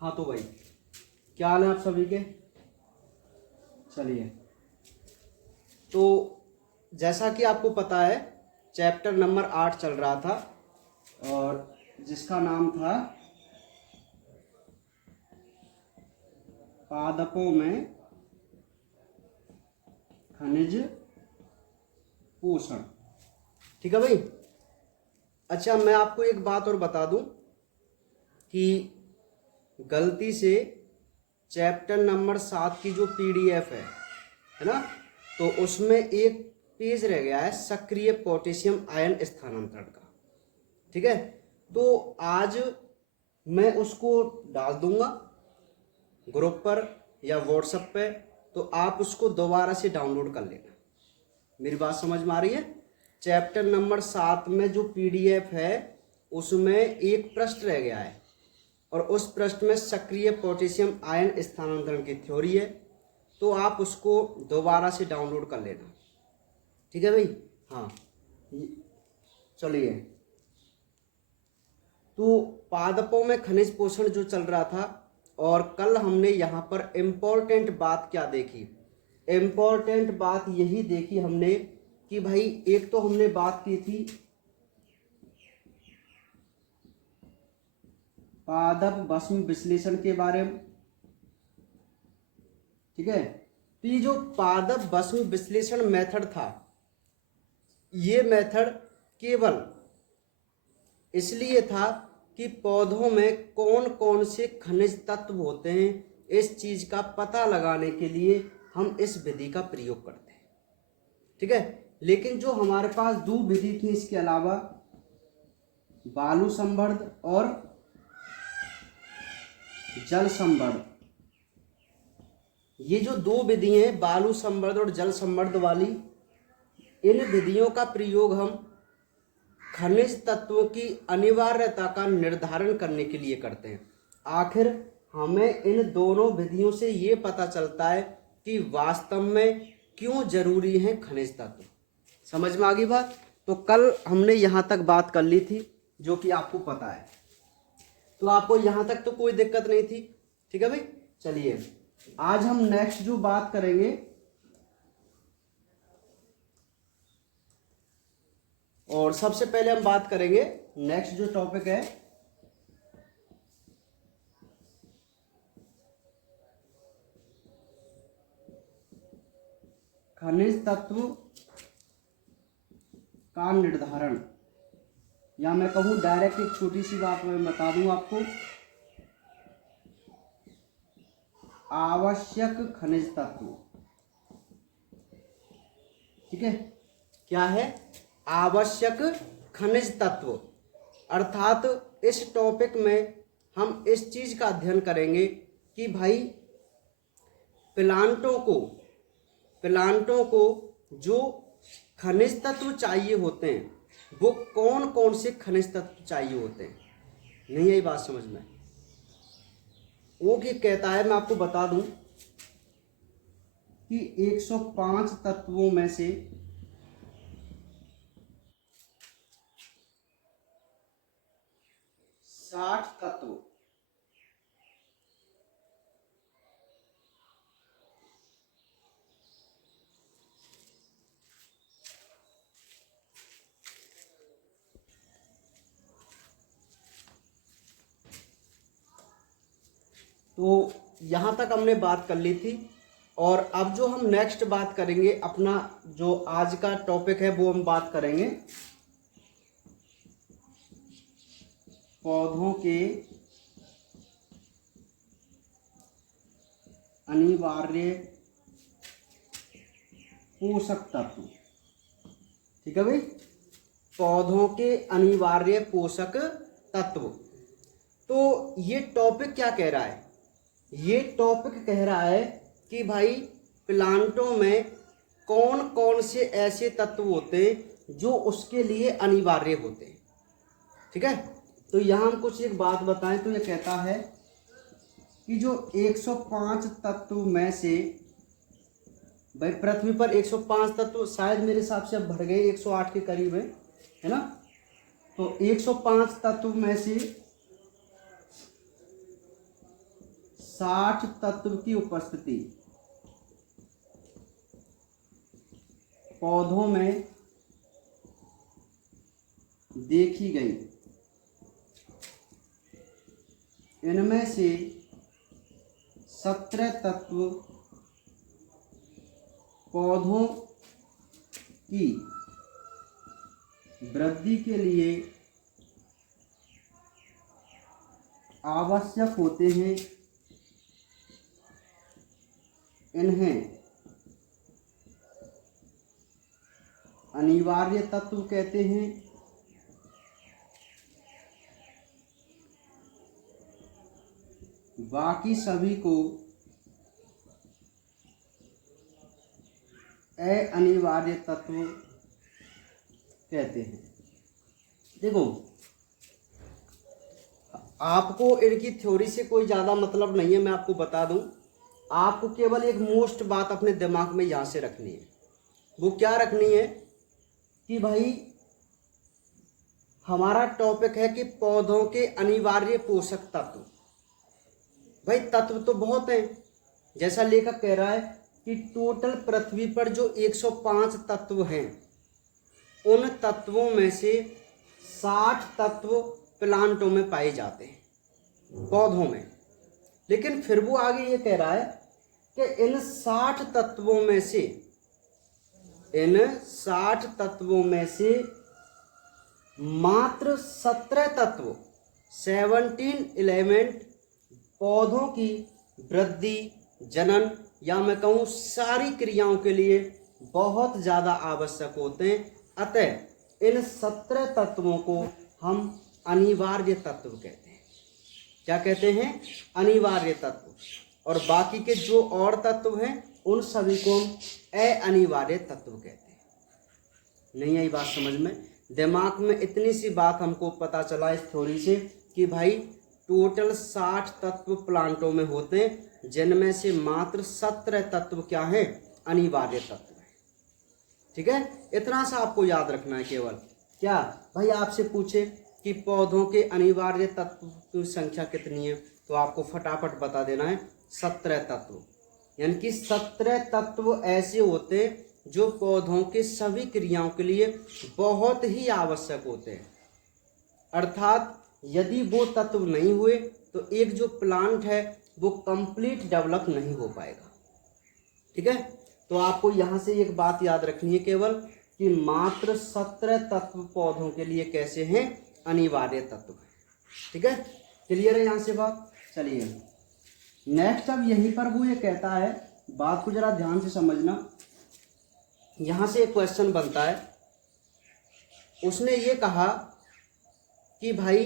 हाँ तो भाई, क्या हाल है आप सभी के। चलिए, तो जैसा कि आपको पता है, चैप्टर नंबर 8 चल रहा था और जिसका नाम था पादपों में खनिज पोषण। ठीक है भाई। अच्छा, मैं आपको एक बात और बता दूं कि गलती से चैप्टर नंबर 7 की जो पीडीएफ है ना, तो उसमें एक पेज रह गया है सक्रिय पोटेशियम आयन स्थानांतरण का। ठीक है, तो आज मैं उसको डाल दूंगा ग्रुप पर या व्हाट्सएप पे, तो आप उसको दोबारा से डाउनलोड कर लेना। मेरी बात समझ में आ रही है। चैप्टर नंबर 7 में जो पीडीएफ है उसमें एक पृष्ठ रह गया है और उस पृष्ठ में सक्रिय पोटेशियम आयन स्थानांतरण की थ्योरी है, तो आप उसको दोबारा से डाउनलोड कर लेना। ठीक है भाई। हाँ, चलिए, तो पादपों में खनिज पोषण जो चल रहा था, और कल हमने यहाँ पर इम्पोर्टेंट बात क्या देखी। इम्पोर्टेंट बात यही देखी हमने कि भाई, एक तो हमने बात की थी पादप भस्म विश्लेषण के बारे में। ठीक है, तो ये जो पादप भस्म विश्लेषण मेथड था, ये मेथड केवल इसलिए था कि पौधों में कौन कौन से खनिज तत्व होते हैं, इस चीज का पता लगाने के लिए हम इस विधि का प्रयोग करते हैं। ठीक है, लेकिन जो हमारे पास दो विधि थी इसके अलावा, बालू संवर्ध और जल संवर्ध, ये जो दो विधि हैं, बालू संवर्ध और जल संवर्ध वाली, इन विधियों का प्रयोग हम खनिज तत्वों की अनिवार्यता का निर्धारण करने के लिए करते हैं। आखिर हमें इन दोनों विधियों से ये पता चलता है कि वास्तव में क्यों जरूरी है खनिज तत्व। समझ में आ गई बात। तो कल हमने यहाँ तक बात कर ली थी, जो कि आपको पता है, तो आपको यहाँ तक तो कोई दिक्कत नहीं थी। ठीक है भाई। चलिए, आज हम नेक्स्ट जो बात करेंगे, और सबसे पहले हम बात करेंगे, नेक्स्ट जो टॉपिक है खनिज तत्व का निर्धारण, या मैं कहूं डायरेक्ट एक छोटी सी बात मैं बता दूं आपको, आवश्यक खनिज तत्व। ठीक है, क्या है? आवश्यक खनिज तत्व। अर्थात इस टॉपिक में हम इस चीज का अध्ययन करेंगे कि भाई, प्लांटों को जो खनिज तत्व चाहिए होते हैं, वो कौन कौन से खनिज तत्व चाहिए होते हैं। नहीं आई बात समझ में? वो क्या कहता है, मैं आपको बता दूं कि 105 तत्वों में से 60 तत्व तो यहाँ तक हमने बात कर ली थी। और अब जो हम नेक्स्ट बात करेंगे, अपना जो आज का टॉपिक है, वो हम बात करेंगे पौधों के अनिवार्य पोषक तत्व। ठीक है भाई, पौधों के अनिवार्य पोषक तत्व। तो ये टॉपिक क्या कह रहा है? ये टॉपिक कह रहा है कि भाई, प्लांटों में कौन कौन से ऐसे तत्व होते हैं जो उसके लिए अनिवार्य होते हैं। ठीक है, तो यहाँ हम कुछ एक बात बताएं तो ये कहता है कि जो 105 तत्व में से, भाई पृथ्वी पर 105 तत्व, शायद मेरे हिसाब से अब बढ़ गए, 108 के करीब है ना। तो 105 तत्व में से 60 तत्व की उपस्थिति पौधों में देखी गई। इनमें से 17 तत्व पौधों की वृद्धि के लिए आवश्यक होते हैं। इन्हें अनिवार्य तत्व कहते हैं। बाकी सभी को अनिवार्य तत्व कहते हैं। देखो, आपको इनकी थ्योरी से कोई ज़्यादा मतलब नहीं है, मैं आपको बता दूं। आपको केवल एक मोस्ट बात अपने दिमाग में यहाँ से रखनी है। वो क्या रखनी है कि भाई हमारा टॉपिक है कि पौधों के अनिवार्य पोषक तत्व। भाई तत्व तो बहुत हैं, जैसा लेखक कह रहा है कि टोटल पृथ्वी पर जो 105 तत्व हैं, उन तत्वों में से 60 तत्व प्लांटों में पाए जाते हैं, पौधों में। लेकिन फिर वो आगे ये कह रहा है कि इन 60 तत्वों में से मात्र 17 तत्व 17 एलिमेंट पौधों की वृद्धि, जनन या मैं कहूँ सारी क्रियाओं के लिए बहुत ज़्यादा आवश्यक होते हैं। अतः इन 17 तत्वों को हम अनिवार्य तत्व कहते हैं। क्या कहते हैं? अनिवार्य तत्व। और बाकी के जो और तत्व हैं उन सभी को हम अनिवार्य तत्व कहते हैं। नहीं आई बात समझ में? दिमाग में इतनी सी बात हमको पता चला इस थ्योरी से कि भाई टोटल 60 तत्व प्लांटों में होते हैं, जिनमें से मात्र 17 तत्व क्या हैं? अनिवार्य तत्व हैं। ठीक है, इतना सा आपको याद रखना है केवल। क्या भाई आपसे पूछे कि पौधों के अनिवार्य तत्व की संख्या कितनी है, तो आपको फटाफट बता देना है 17 तत्व। यानी कि 17 तत्व ऐसे होते हैं जो पौधों के सभी क्रियाओं के लिए बहुत ही आवश्यक होते हैं। अर्थात यदि वो तत्व नहीं हुए तो एक जो प्लांट है वो कंप्लीट डेवलप नहीं हो पाएगा। ठीक है, तो आपको यहाँ से एक बात याद रखनी है केवल कि मात्र 17 तत्व पौधों के लिए कैसे हैं? अनिवार्य तत्व है। ठीक है, क्लियर है यहाँ से बात? चलिए नेक्स्ट, अब यहीं पर वो ये कहता है, बात को जरा ध्यान से समझना। यहाँ से एक क्वेश्चन बनता है। उसने ये कहा कि भाई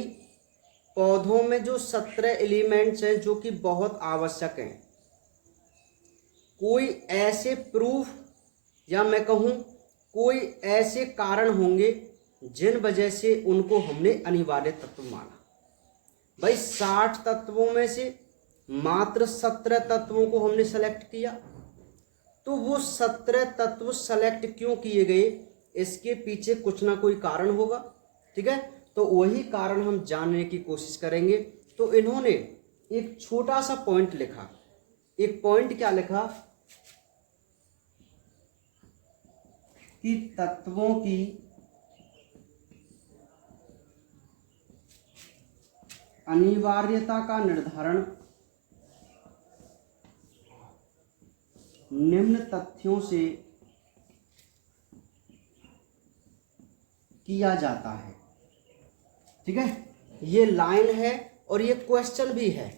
पौधों में जो 17 एलिमेंट्स हैं जो कि बहुत आवश्यक हैं, कोई ऐसे प्रूफ या मैं कहूँ कोई ऐसे कारण होंगे जिन वजह से उनको हमने अनिवार्य तत्व माना। भाई 60 तत्वों में से मात्र 17 तत्वों को हमने सेलेक्ट किया, तो वो 17 तत्व सेलेक्ट क्यों किए गए? इसके पीछे कुछ ना कोई कारण होगा। ठीक है, तो वही कारण हम जानने की कोशिश करेंगे। तो इन्होंने एक छोटा सा पॉइंट लिखा। एक पॉइंट क्या लिखा कि तत्वों की अनिवार्यता का निर्धारण निम्न तथ्यों से किया जाता है। ठीक है, ये लाइन है और ये क्वेश्चन भी है।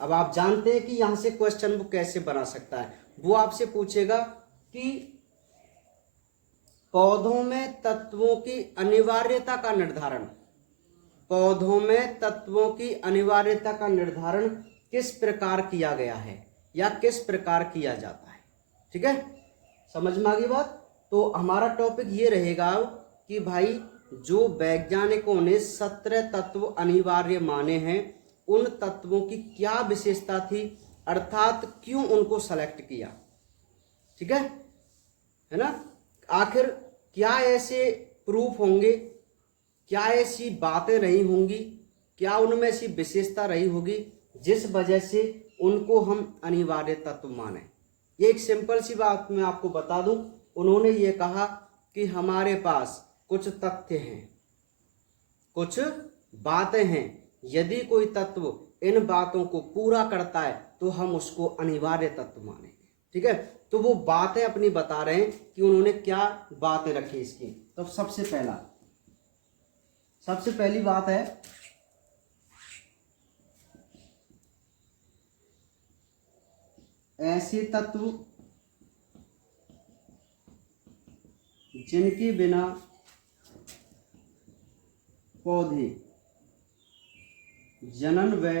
अब आप जानते हैं कि यहां से क्वेश्चन वो कैसे बना सकता है। वो आपसे पूछेगा कि पौधों में तत्वों की अनिवार्यता का निर्धारण, पौधों में तत्वों की अनिवार्यता का निर्धारण किस प्रकार किया गया है या किस प्रकार किया जाता है। ठीक है, समझ में आ गई बात? तो हमारा टॉपिक ये रहेगा कि भाई जो वैज्ञानिकों ने 17 तत्व अनिवार्य माने हैं, उन तत्वों की क्या विशेषता थी, अर्थात क्यों उनको सेलेक्ट किया। ठीक है ना? आखिर क्या ऐसे प्रूफ होंगे, क्या ऐसी बातें रही होंगी, क्या उनमें ऐसी विशेषता रही होगी जिस वजह से उनको हम अनिवार्य तत्व माने। ये एक सिंपल सी बात मैं आपको बता दूं, उन्होंने ये कहा कि हमारे पास कुछ तथ्य हैं, कुछ बातें हैं, यदि कोई तत्व इन बातों को पूरा करता है तो हम उसको अनिवार्य तत्व मानेंगे। ठीक है, तो वो बातें अपनी बता रहे हैं कि उन्होंने क्या बातें रखी इसकी। तो सबसे पहली बात है ऐसे तत्व जिनके बिना पौधे जनन व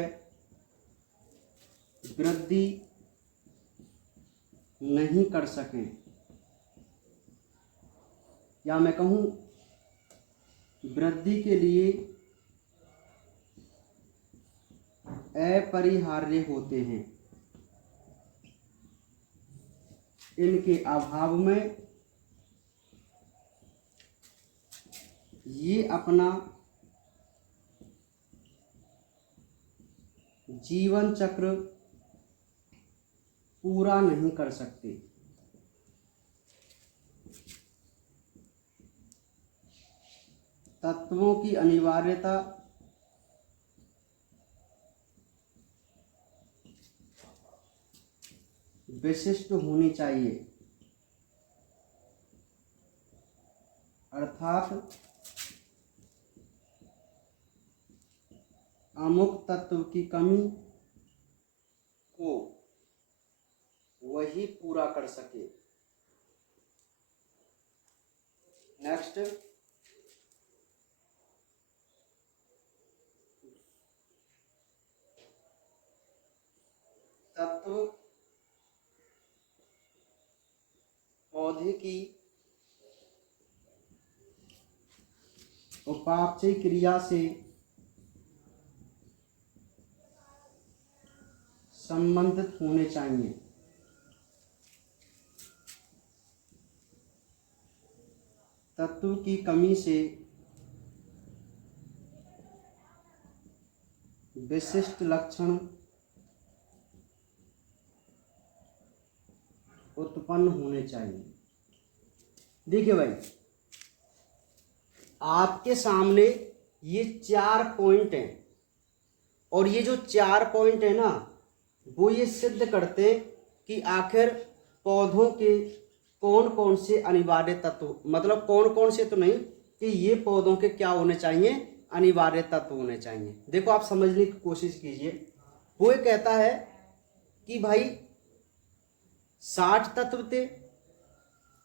वृद्धि नहीं कर सकें, या मैं कहूं वृद्धि के लिए अपरिहार्य होते हैं। इनके अभाव में ये अपना जीवन चक्र पूरा नहीं कर सकते। तत्वों की अनिवार्यता विशिष्ट होनी चाहिए, अर्थात अमुक तत्व की कमी को वही पूरा कर सके। नेक्स्ट, तत्व पौधे की उपापचय क्रिया से संबंधित होने चाहिए। तत्व की कमी से विशिष्ट लक्षण उत्पन्न होने चाहिए। देखिए भाई, आपके सामने ये 4 पॉइंट हैं, और ये जो 4 पॉइंट है ना, वो ये सिद्ध करते कि आखिर पौधों के कौन कौन से अनिवार्य तत्व, मतलब कौन कौन से तो नहीं, कि ये पौधों के क्या होने चाहिए, अनिवार्य तत्व होने चाहिए। देखो, आप समझने की कोशिश कीजिए। वो ये कहता है कि भाई 60 तत्व थे,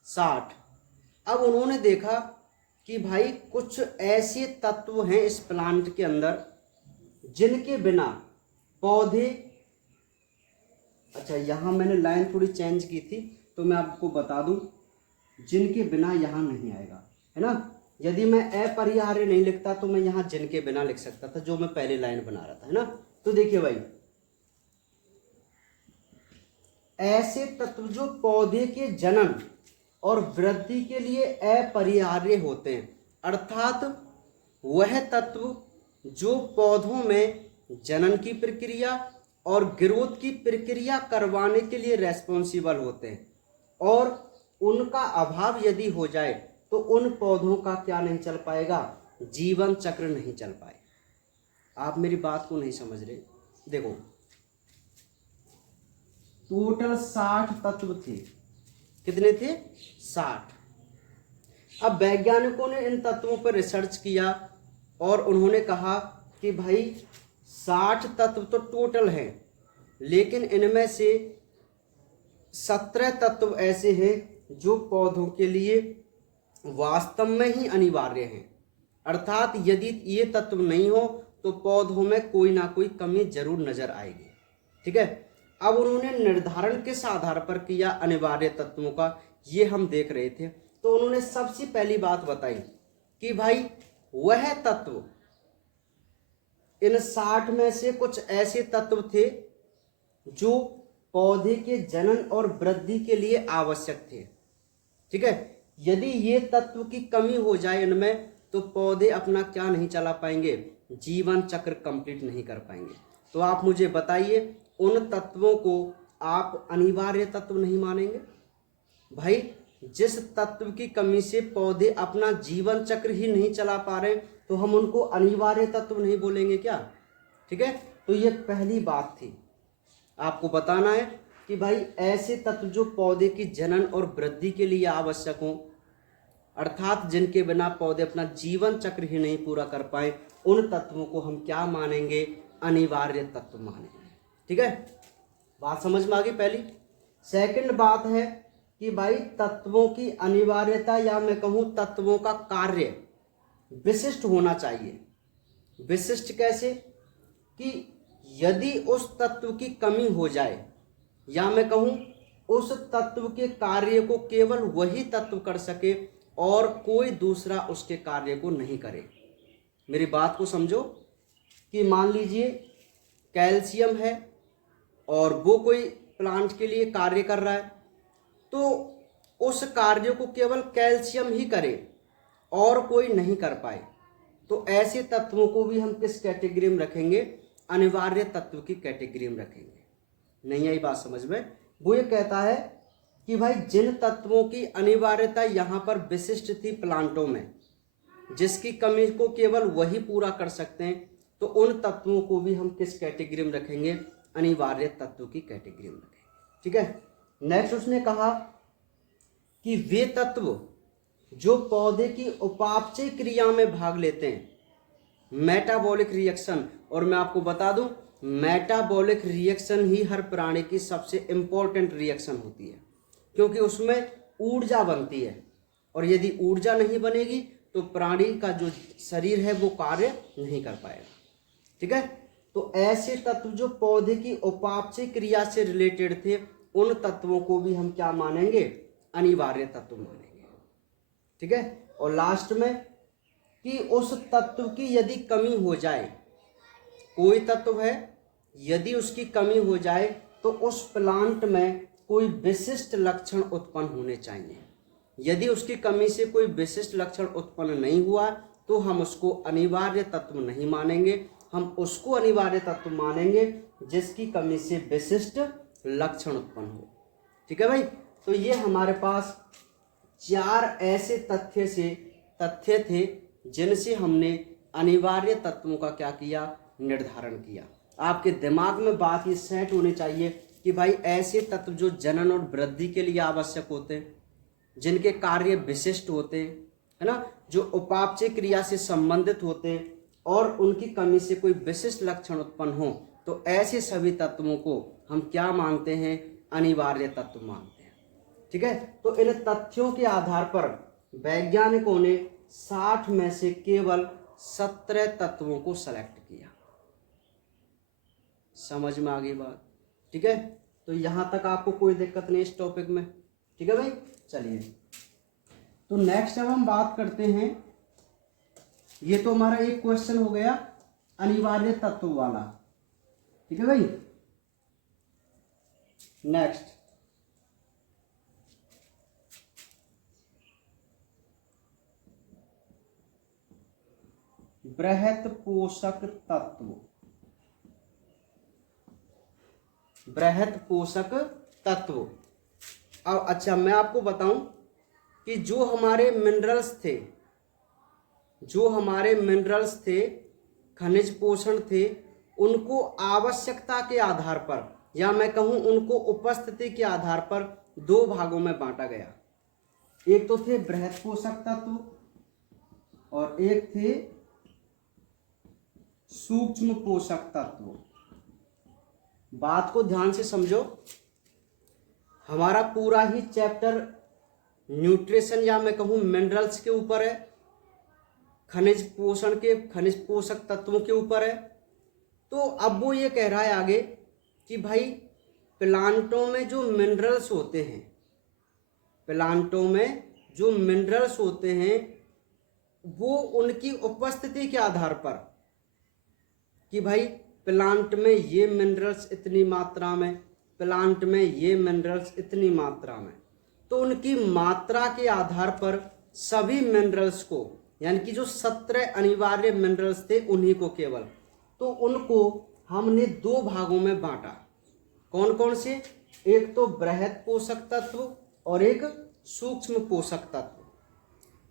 60। अब उन्होंने देखा कि भाई कुछ ऐसे तत्व हैं इस प्लांट के अंदर जिनके बिना पौधे, अच्छा यहाँ मैंने लाइन थोड़ी चेंज की थी तो मैं आपको बता दूं, जिनके बिना यहाँ नहीं आएगा, है ना। यदि मैं अपरिहार्य नहीं लिखता तो मैं यहाँ जिनके बिना लिख सकता था, जो मैं पहले लाइन बना रहा था, है ना। तो देखिए भाई, ऐसे तत्व जो पौधे के जनन और वृद्धि के लिए अपरिहार्य होते हैं, अर्थात वह तत्व जो पौधों में जनन की प्रक्रिया और ग्रोथ की प्रक्रिया करवाने के लिए रेस्पॉन्सिबल होते हैं, और उनका अभाव यदि हो जाए तो उन पौधों का क्या नहीं चल पाएगा, जीवन चक्र नहीं चल पाएगा। आप मेरी बात को नहीं समझ रहे। देखो, टोटल 60 तत्व थे। कितने थे? 60। अब वैज्ञानिकों ने इन तत्वों पर रिसर्च किया और उन्होंने कहा कि भाई 60 तत्व तो टोटल हैं, लेकिन इनमें से 17 तत्व ऐसे हैं जो पौधों के लिए वास्तव में ही अनिवार्य हैं, अर्थात यदि ये तत्व नहीं हो तो पौधों में कोई ना कोई कमी जरूर नजर आएगी। ठीक है, अब उन्होंने निर्धारण किस आधार पर किया अनिवार्य तत्वों का, ये हम देख रहे थे। तो उन्होंने सबसे पहली बात बताई कि भाई वह तत्व, इन 60 में से कुछ ऐसे तत्व थे जो पौधे के जनन और वृद्धि के लिए आवश्यक थे। ठीक है, यदि ये तत्व की कमी हो जाए इनमें तो पौधे अपना क्या नहीं चला पाएंगे, जीवन चक्र कंप्लीट नहीं कर पाएंगे। तो आप मुझे बताइए, उन तत्वों को आप अनिवार्य तत्व नहीं मानेंगे? भाई जिस तत्व की कमी से पौधे अपना जीवन चक्र ही नहीं चला पा रहे, तो हम उनको अनिवार्य तत्व नहीं बोलेंगे क्या? ठीक है, तो ये पहली बात थी। आपको बताना है कि भाई ऐसे तत्व जो पौधे की जनन और वृद्धि के लिए आवश्यक हों, अर्थात जिनके बिना पौधे अपना जीवन चक्र ही नहीं पूरा कर पाए, उन तत्वों को हम क्या मानेंगे, अनिवार्य तत्व मानेंगे। ठीक है, बात समझ में आ गई पहली। सेकंड बात है कि भाई तत्वों की अनिवार्यता, या मैं कहूं तत्वों का कार्य विशिष्ट होना चाहिए। विशिष्ट कैसे? कि यदि उस तत्व की कमी हो जाए, या मैं कहूं उस तत्व के कार्य को केवल वही तत्व कर सके और कोई दूसरा उसके कार्य को नहीं करे। मेरी बात को समझो कि मान लीजिए कैल्शियम है और वो कोई प्लांट के लिए कार्य कर रहा है, तो उस कार्य को केवल कैल्शियम ही करे और कोई नहीं कर पाए, तो ऐसे तत्वों को भी हम किस कैटेगरी में रखेंगे, अनिवार्य तत्व की कैटेगरी में रखेंगे। नहीं आई बात समझ में? वो ये कहता है कि भाई जिन तत्वों की अनिवार्यता यहाँ पर विशिष्ट थी प्लांटों में, जिसकी कमी को केवल वही पूरा कर सकते हैं, तो उन तत्वों को भी हम किस कैटेगरी में रखेंगे, अनिवार्य तत्व की कैटेगरी में रखेंगे। ठीक है, नेक्स्ट उसने कहा कि वे तत्व जो पौधे की उपापचय क्रिया में भाग लेते हैं, मेटाबॉलिक रिएक्शन, और मैं आपको बता दूं मेटाबॉलिक रिएक्शन ही हर प्राणी की सबसे इंपॉर्टेंट रिएक्शन होती है, क्योंकि उसमें ऊर्जा बनती है, और यदि ऊर्जा नहीं बनेगी तो प्राणी का जो शरीर है वो कार्य नहीं कर पाएगा। ठीक है, तो ऐसे तत्व जो पौधे की उपापचय क्रिया से रिलेटेड थे, उन तत्वों को भी हम क्या मानेंगे, अनिवार्य तत्व मानेंगे। ठीक है, और लास्ट में कि उस तत्व की यदि कमी हो जाए, कोई तत्व है यदि उसकी कमी हो जाए, तो उस प्लांट में कोई विशिष्ट लक्षण उत्पन्न होने चाहिए। यदि उसकी कमी से कोई विशिष्ट लक्षण उत्पन्न नहीं हुआ, तो हम उसको अनिवार्य तत्व नहीं मानेंगे, हम उसको अनिवार्य तत्व मानेंगे जिसकी कमी से विशिष्ट लक्षण उत्पन्न हो। ठीक है भाई, तो ये हमारे पास 4 ऐसे तथ्य थे जिनसे हमने अनिवार्य तत्वों का क्या किया, निर्धारण किया। आपके दिमाग में बात ये सेट होनी चाहिए कि भाई ऐसे तत्व जो जनन और वृद्धि के लिए आवश्यक होते हैं, जिनके कार्य विशिष्ट होते हैं, है ना, जो उपापचय क्रिया से संबंधित होते हैं और उनकी कमी से कोई विशिष्ट लक्षण उत्पन्न हो, तो ऐसे सभी तत्वों को हम क्या मानते हैं, अनिवार्य तत्व मानते हैं। ठीक है, तो इन तथ्यों के आधार पर वैज्ञानिकों ने 60 में से केवल 17 तत्वों को सेलेक्ट किया। समझ में आ गई बात? ठीक है, तो यहां तक आपको कोई दिक्कत नहीं इस टॉपिक में? ठीक है भाई, चलिए तो नेक्स्ट अब हम बात करते हैं, ये तो हमारा एक क्वेश्चन हो गया अनिवार्य तत्व वाला। ठीक है भाई, नेक्स्ट बृहत पोषक तत्व। बृहत पोषक तत्व। अब अच्छा मैं आपको बताऊं कि जो हमारे मिनरल्स थे, खनिज पोषण थे, उनको आवश्यकता के आधार पर, या मैं कहूं उनको उपस्थिति के आधार पर 2 भागों में बांटा गया। एक तो थे बृहत पोषक तत्व और एक थे सूक्ष्म पोषक तत्व। बात को ध्यान से समझो, हमारा पूरा ही चैप्टर न्यूट्रिशन या मैं कहूं मिनरल्स के ऊपर है, खनिज पोषक तत्वों के ऊपर है। तो अब वो ये कह रहा है आगे कि भाई प्लांटों में जो मिनरल्स होते हैं, वो उनकी उपस्थिति के आधार पर, कि भाई प्लांट में ये मिनरल्स इतनी मात्रा में, प्लांट में ये मिनरल्स इतनी मात्रा में, तो उनकी मात्रा के आधार पर सभी मिनरल्स को यानी कि जो 17 अनिवार्य मिनरल्स थे उन्हीं को केवल, तो उनको हमने दो भागों में बांटा। कौन कौन से? एक तो बृहद पोषक तत्व और एक सूक्ष्म पोषक तत्व।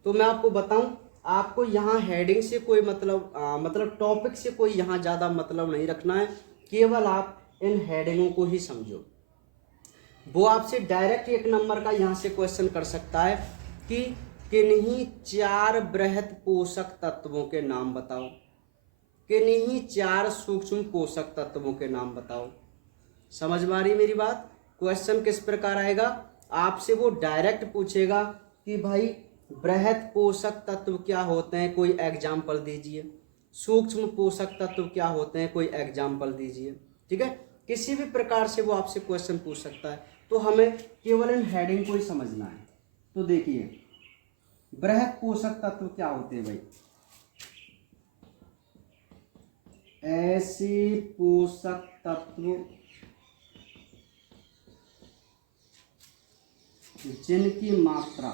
तो मैं आपको बताऊं, आपको यहाँ हेडिंग से कोई मतलब टॉपिक से कोई यहाँ ज़्यादा मतलब नहीं रखना है, केवल आप इन हेडिंगों को ही समझो। वो आपसे डायरेक्ट 1 नंबर का यहाँ से क्वेश्चन कर सकता है कि किन्हीं 4 बृहद पोषक तत्वों के नाम बताओ, किन्हीं 4 सूक्ष्म पोषक तत्वों के नाम बताओ। समझ में आ रही मेरी बात? क्वेश्चन किस प्रकार आएगा, आपसे वो डायरेक्ट पूछेगा कि भाई बृहद पोषक तत्व क्या होते हैं, कोई एग्जाम्पल दीजिए। सूक्ष्म पोषक तत्व क्या होते हैं, कोई एग्जाम्पल दीजिए। ठीक है, किसी भी प्रकार से वो आपसे क्वेश्चन पूछ सकता है, तो हमें केवल इन हेडिंग को ही समझना है। तो देखिए, बृहद पोषक तत्व क्या होते हैं भाई? ऐसे पोषक तत्व जिनकी मात्रा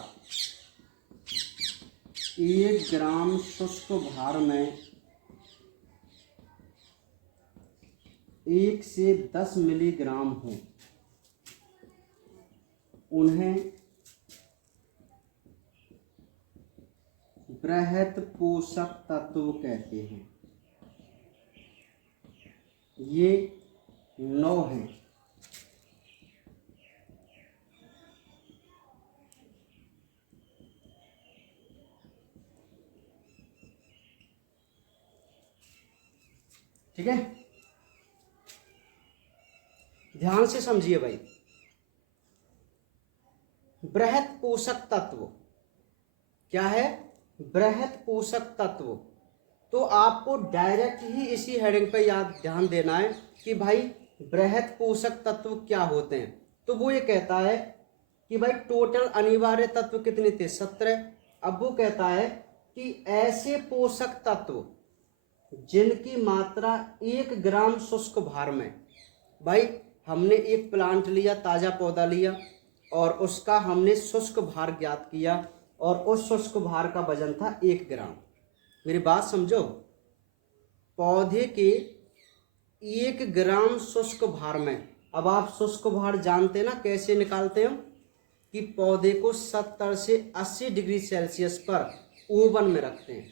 1 ग्राम शुष्क भार में 1 से 10 मिलीग्राम हो, उन्हें बृहद पोषक तत्व कहते हैं। ये 9 हैं। ठीक है, ध्यान से समझिए भाई। बृहद पोषक तत्व क्या है? बृहद पोषक तत्व। तो आपको डायरेक्ट ही इसी हेडिंग पे याद ध्यान देना है कि भाई बृहद पोषक तत्व क्या होते हैं। तो वो ये कहता है कि भाई टोटल अनिवार्य तत्व कितने थे? 17। अब वो कहता है कि ऐसे पोषक तत्व जिनकी मात्रा 1 ग्राम शुष्क भार में, भाई हमने एक प्लांट लिया, ताज़ा पौधा लिया और उसका हमने शुष्क भार ज्ञात किया और उस शुष्क भार का वजन था 1 ग्राम। मेरी बात समझो, पौधे के 1 ग्राम शुष्क भार में, अब आप शुष्क भार जानते ना कैसे निकालते हैं, कि पौधे को 70 से 80 डिग्री सेल्सियस पर ओवन में रखते हैं,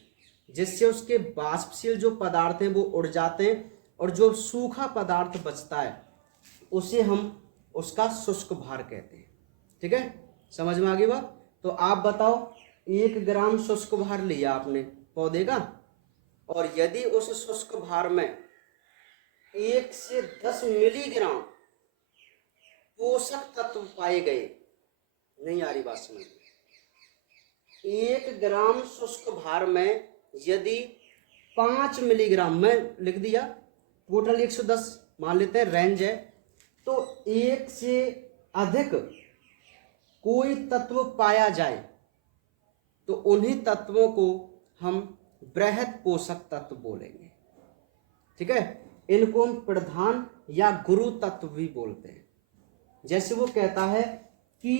जिससे उसके वाष्पशील जो पदार्थ हैं वो उड़ जाते हैं और जो सूखा पदार्थ बचता है उसे हम उसका शुष्क भार कहते हैं। ठीक है, समझ में आ गई बात? तो आप बताओ, 1 ग्राम शुष्क भार लिया आपने पौधे का, और यदि उस शुष्क भार में 1 से 10 मिलीग्राम पोषक तत्व पाए गए, नहीं आ रही बात समझ में? 1 ग्राम शुष्क भार में यदि 5 मिलीग्राम, मैं लिख दिया, टोटल 110 मान लेते हैं, रेंज है, तो 1 से अधिक कोई तत्व पाया जाए तो उन्हीं तत्वों को हम बृहद पोषक तत्व बोलेंगे। ठीक है, इनको हम प्रधान या गुरु तत्व भी बोलते हैं। जैसे वो कहता है कि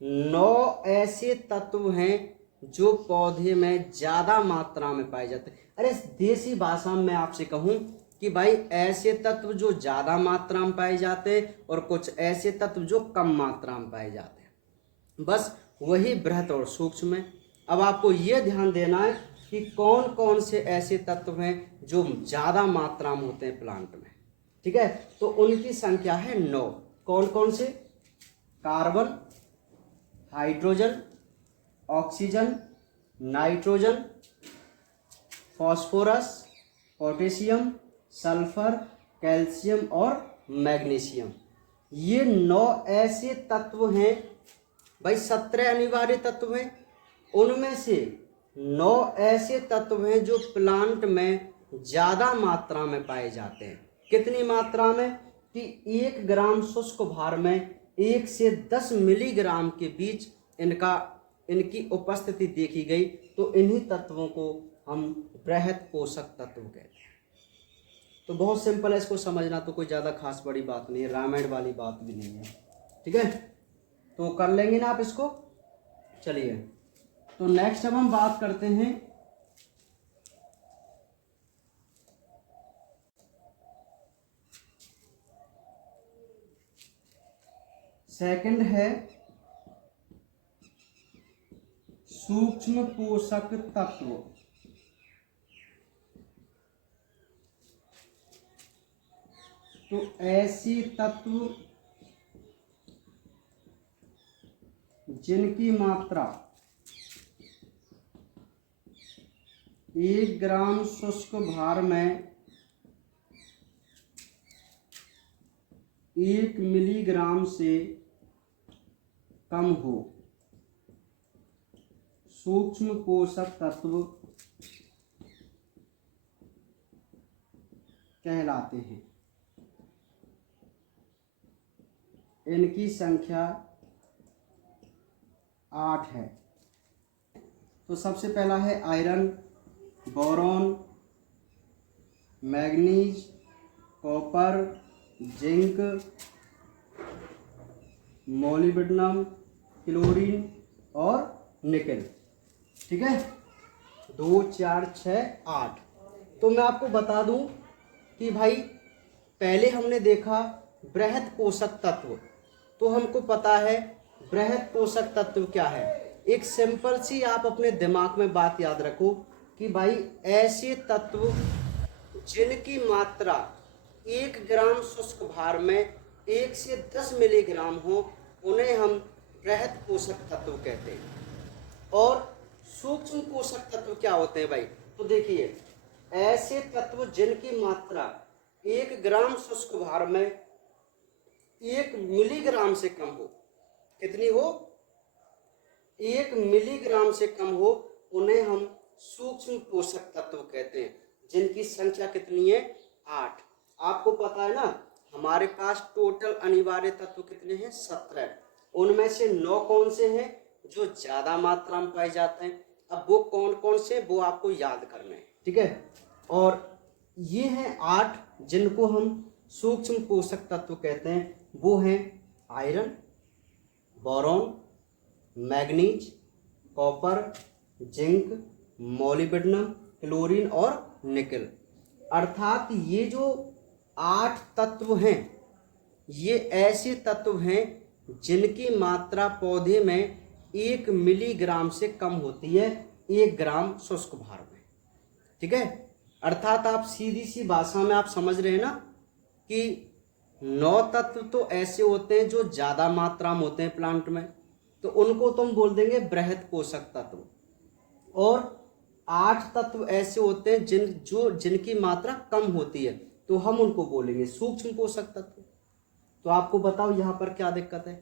9 ऐसे तत्व हैं जो पौधे में ज्यादा मात्रा में पाए जाते हैं। अरे देसी भाषा में आपसे कहूं कि भाई ऐसे तत्व जो ज्यादा मात्रा में पाए जाते हैं और कुछ ऐसे तत्व जो कम मात्रा में पाए जाते हैं, बस वही बृहद और सूक्ष्म है। अब आपको ये ध्यान देना है कि कौन कौन से ऐसे तत्व हैं जो ज्यादा मात्रा में होते हैं प्लांट में। ठीक है, तो उनकी संख्या है 9। कौन कौन से? Carbon, hydrogen, oxygen, nitrogen, phosphorus, potassium, sulphur, calcium और मैग्नीशियम। ये 9 ऐसे तत्व हैं भाई, 17 अनिवार्य तत्व हैं, उनमें से 9 ऐसे तत्व हैं जो प्लांट में ज्यादा मात्रा में पाए जाते हैं। कितनी मात्रा में? कि 1 ग्राम शुष्क भार में 1 से 10 मिलीग्राम के बीच इनकी उपस्थिति देखी गई, तो इन्हीं तत्वों को हम बृहद पोषक तत्व कहते हैं। तो बहुत सिंपल है, इसको समझना, तो कोई ज़्यादा खास बड़ी बात नहीं है, रामायण वाली बात भी नहीं है। ठीक है, तो कर लेंगे ना आप इसको। चलिए, तो नेक्स्ट अब हम बात करते हैं सेकंड है सूक्ष्म पोषक तत्व। तो ऐसे तत्व जिनकी मात्रा 1 ग्राम शुष्क भार में 1 मिलीग्राम से कम हो, सूक्ष्म पोषक तत्व कहलाते हैं। इनकी संख्या 8 है। तो सबसे पहला है iron, boron, manganese, copper, zinc, molybdenum, chlorine और निकेल। ठीक है, 2 4 6 8। तो मैं आपको बता दूं कि भाई पहले हमने देखा बृहद पोषक तत्व। तो हमको पता है बृहद पोषक तत्व क्या है। एक सिंपल सी आप अपने दिमाग में बात याद रखो कि भाई ऐसे तत्व जिनकी मात्रा 1 ग्राम शुष्क भार में 1 से 10 मिलीग्राम हो, उन्हें हम बृहद पोषक तत्व कहते हैं। और सूक्ष्म पोषक तत्व क्या होते हैं भाई? तो देखिए, ऐसे तत्व जिनकी मात्रा 1 ग्राम शुष्क भार में 1 मिलीग्राम से कम हो, कितनी हो? 1 मिलीग्राम से कम हो, उन्हें हम सूक्ष्म पोषक तत्व कहते हैं, जिनकी संख्या कितनी है? 8। आपको पता है ना, हमारे पास टोटल अनिवार्य तत्व कितने हैं? 17। उनमें से 9 कौन से हैं जो ज्यादा मात्रा में पाए जाते हैं। अब वो कौन कौन से, वो आपको याद करना है। ठीक है, और ये हैं 8 जिनको हम सूक्ष्म पोषक तत्व कहते हैं। वो हैं iron, boron, manganese, copper, zinc, molybdenum, chlorine और निकेल। अर्थात ये जो 8 तत्व हैं, ये ऐसे तत्व हैं जिनकी मात्रा पौधे में 1 मिलीग्राम से कम होती है 1 ग्राम शुष्क भार में। ठीक है, अर्थात आप सीधी सी भाषा में आप समझ रहे हैं ना कि 9 तत्व तो ऐसे होते हैं जो ज्यादा मात्रा में होते हैं प्लांट में, तो उनको तुम बोल देंगे बृहद पोषक तत्व। और 8 तत्व ऐसे होते हैं जिनकी मात्रा कम होती है, तो हम उनको बोलेंगे सूक्ष्म पोषक तत्व। तो आपको बताओ यहाँ पर क्या दिक्कत है?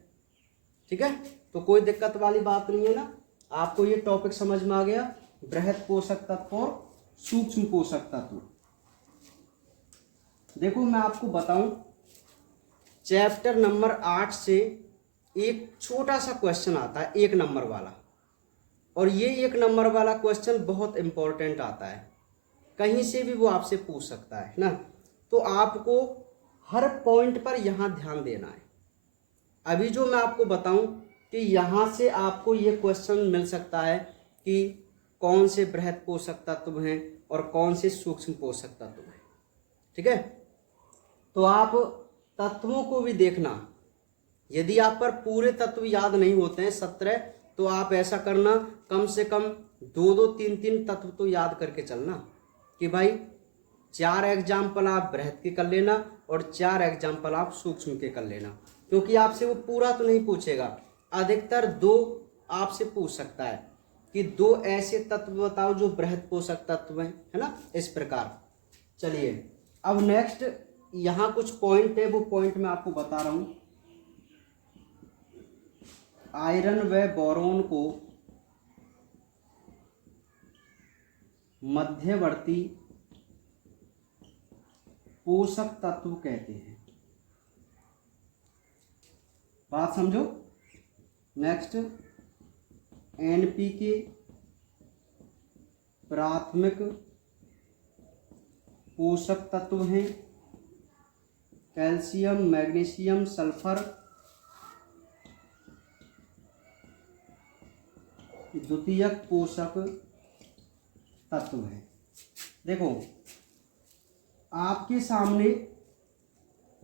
ठीक है, तो कोई दिक्कत वाली बात नहीं है ना। आपको ये टॉपिक समझ में आ गया, बृहद पोषक तत्व और सूक्ष्म पोषक तत्व। देखो मैं आपको बताऊं, चैप्टर नंबर 8 से एक छोटा सा क्वेश्चन आता है, 1 नंबर वाला। और ये 1 नंबर वाला क्वेश्चन बहुत इंपॉर्टेंट आता है, कहीं से भी वो आपसे पूछ सकता है ना। तो आपको हर पॉइंट पर यहाँ ध्यान देना है। अभी जो मैं आपको बताऊं कि यहाँ से आपको ये क्वेश्चन मिल सकता है कि कौन से बृहद पोषक तत्व हैं और कौन से सूक्ष्म पोषक तत्व हैं। ठीक है, तो आप तत्वों को भी देखना। यदि आप पर पूरे तत्व याद नहीं होते हैं 17, तो आप ऐसा करना, कम से कम 2 3 तत्व तो याद करके चलना कि भाई 4 एग्जाम्पल आप बृहद के कर लेना और 4 एग्जाम्पल आप सूक्ष्म के कर लेना, क्योंकि आपसे वो पूरा तो नहीं पूछेगा, अधिकतर 2 आपसे पूछ सकता है कि 2 ऐसे तत्व बताओ जो बृहद पोषक तत्व हैं, है ना, इस प्रकार। चलिए अब नेक्स्ट यहाँ कुछ पॉइंट है, वो पॉइंट मैं आपको बता रहा हूँ। आयरन व बोरॉन को मध्यवर्ती पोषक तत्व कहते हैं। बात समझो। नेक्स्ट, एनपीके प्राथमिक पोषक तत्व हैं। कैल्शियम, मैग्नीशियम, सल्फर द्वितीयक पोषक तत्व है। देखो आपके सामने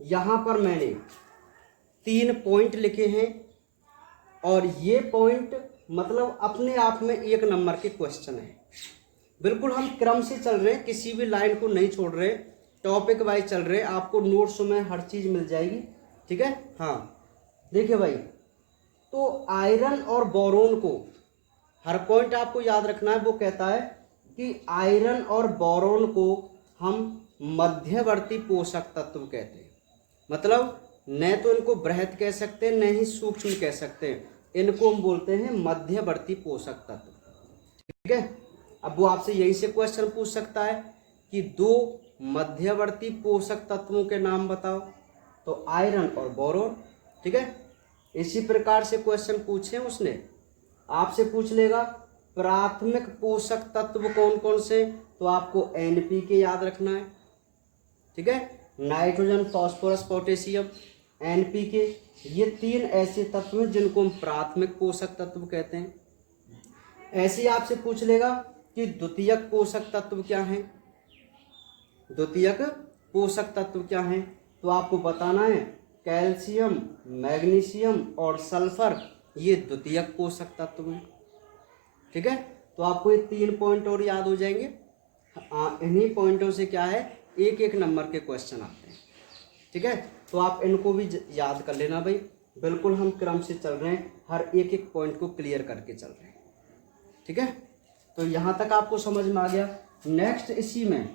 यहाँ पर मैंने 3 पॉइंट लिखे हैं और ये पॉइंट मतलब अपने आप में 1 नंबर के क्वेश्चन है। बिल्कुल हम क्रम से चल रहे हैं, किसी भी लाइन को नहीं छोड़ रहे, टॉपिक वाइज चल रहे। आपको नोट्स में हर चीज़ मिल जाएगी, ठीक है। हाँ देखिए भाई, तो आयरन और बोरोन को, हर पॉइंट आपको याद रखना है। वो कहता है कि आयरन और बोरोन को हम मध्यवर्ती पोषक तत्व कहते हैं। मतलब न तो इनको बृहत कह सकते हैं, न ही सूक्ष्म कह सकते हैं, इनको हम बोलते हैं मध्यवर्ती पोषक तत्व, ठीक है। अब वो आपसे यही से क्वेश्चन पूछ सकता है कि 2 मध्यवर्ती पोषक तत्वों के नाम बताओ, तो आयरन और बोरोन, ठीक है। इसी प्रकार से क्वेश्चन पूछे उसने, आपसे पूछ लेगा प्राथमिक पोषक तत्व कौन कौन से, तो आपको NPK याद रखना है, ठीक है। नाइट्रोजन, फास्फोरस, पोटेशियम, NPK, ये 3 ऐसे तत्व हैं जिनको हम प्राथमिक पोषक तत्व कहते हैं। ऐसे ही आपसे पूछ लेगा कि द्वितीयक पोषक तत्व क्या हैं, द्वितीयक पोषक तत्व क्या हैं, तो आपको बताना है कैल्शियम, मैग्नीशियम और सल्फर, ये द्वितीयक पोषक तत्व हैं, ठीक है। तो आपको ये 3 पॉइंट और याद हो जाएंगे। इन्हीं पॉइंटों से क्या है, 1-1 नंबर के क्वेश्चन आते हैं, ठीक है। तो आप इनको भी याद कर लेना भाई। बिल्कुल हम क्रम से चल रहे हैं, हर 1-1 पॉइंट को क्लियर करके चल रहे हैं, ठीक है। तो यहाँ तक आपको समझ में आ गया। नेक्स्ट इसी में,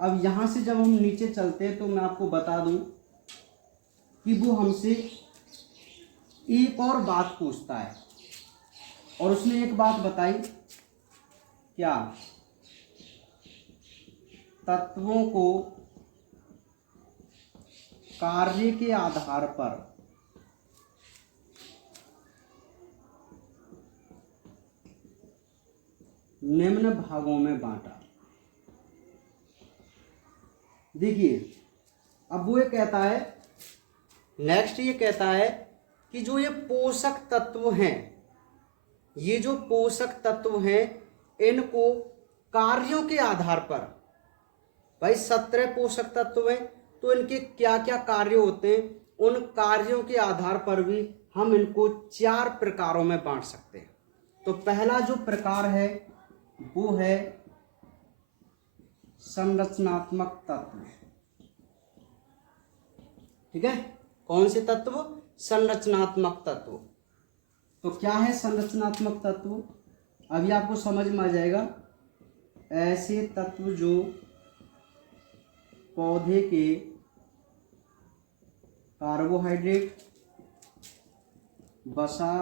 अब यहाँ से जब हम नीचे चलते हैं तो मैं आपको बता दूं कि वो हमसे एक और बात पूछता है, और उसने एक बात बताई, क्या, तत्वों को कार्य के आधार पर निम्न भागों में बांटा। देखिए अब वो ये कहता है, नेक्स्ट ये कहता है कि जो ये पोषक तत्व हैं, ये जो पोषक तत्व हैं, इनको कार्यों के आधार पर, भाई 17 पोषक तत्व हैं, तो इनके क्या क्या कार्य होते हैं, उन कार्यों के आधार पर भी हम इनको 4 प्रकारों में बांट सकते हैं। तो पहला जो प्रकार है वो है संरचनात्मक तत्व, ठीक है। कौन से तत्व, संरचनात्मक तत्व। तो क्या है संरचनात्मक तत्व, अभी आपको समझ में आ जाएगा। ऐसे तत्व जो पौधे के कार्बोहाइड्रेट, वसा,